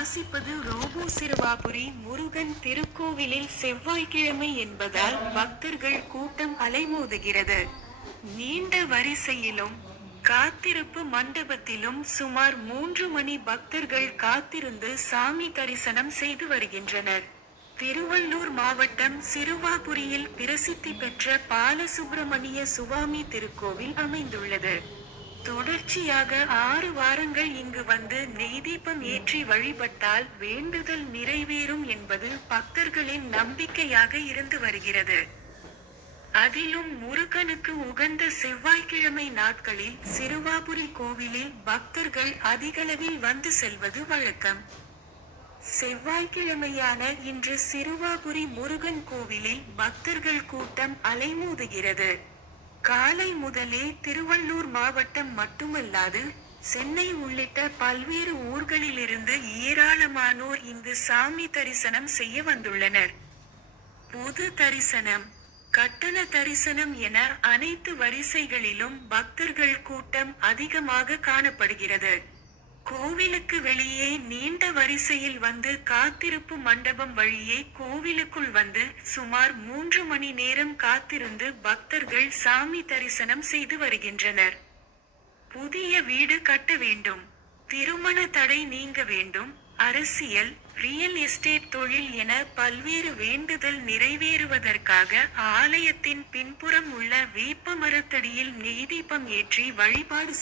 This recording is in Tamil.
வாசிப்பது ரோபோ. சிறுவாபுரி முருகன் திருக்கோவிலில் செவ்வாய்க்கிழமை என்பதால் பக்தர்கள் கூட்டம் அலைமோதுகிறது. நீண்ட வரிசையிலும் காத்திருப்பு மண்டபத்திலும் சுமார் 3 மணி பக்தர்கள் காத்திருந்து சாமி தரிசனம் செய்து வருகின்றனர். திருவள்ளூர் மாவட்டம் சிறுவாபுரியில் பிரசித்தி பெற்ற பாலசுப்பிரமணிய சுவாமி திருக்கோவில் அமைந்துள்ளது. தொடர்ச்சியாக 6 வாரங்கள் இங்கு வந்து நெய்தீபம் ஏற்றி வழிபட்டால் வேண்டுதல் நிறைவேறும் என்பது பக்தர்களின் நம்பிக்கையாக இருந்து வருகிறது. அதிலும் முருகனுக்கு உகந்த செவ்வாய்க்கிழமை நாட்களில் சிறுவாபுரி கோவிலில் பக்தர்கள் அதிகளவில் வந்து செல்வது வழக்கம். செவ்வாய்க்கிழமையான இன்று சிறுவாபுரி முருகன் கோவிலில் பக்தர்கள் கூட்டம் அலைமோதுகிறது. காலை முதலே திருவள்ளூர் மாவட்டம் மட்டுமல்லாது சென்னை உள்ளிட்ட பல்வேறு ஊர்களிலிருந்து ஏராளமானோர் இங்கு சாமி தரிசனம் செய்ய வந்துள்ளனர். பொது தரிசனம், கட்டண தரிசனம் என அனைத்து வரிசைகளிலும் பக்தர்கள் கூட்டம் அதிகமாக காணப்படுகிறது. கோவிலுக்கு வெளியே நீண்ட வரிசையில் வந்து காத்திருப்பு மண்டபம் வழியே கோவிலுக்குள் வந்து சுமார் 3 மணி நேரம் காத்திருந்து பக்தர்கள் சாமி தரிசனம் செய்து வருகின்றனர். புதிய வீடு கட்ட வேண்டும், திருமண தடை நீங்க வேண்டும், அரசியல், ரியல் எஸ்டேட் தொழில் என பல்வேறு வேண்டுதல் நிறைவேறுவதற்காக ஆலயத்தின் பின்புறம் உள்ள வேப்ப மரத்தடியில் நெய்தீபம் ஏற்றி வழிபாடு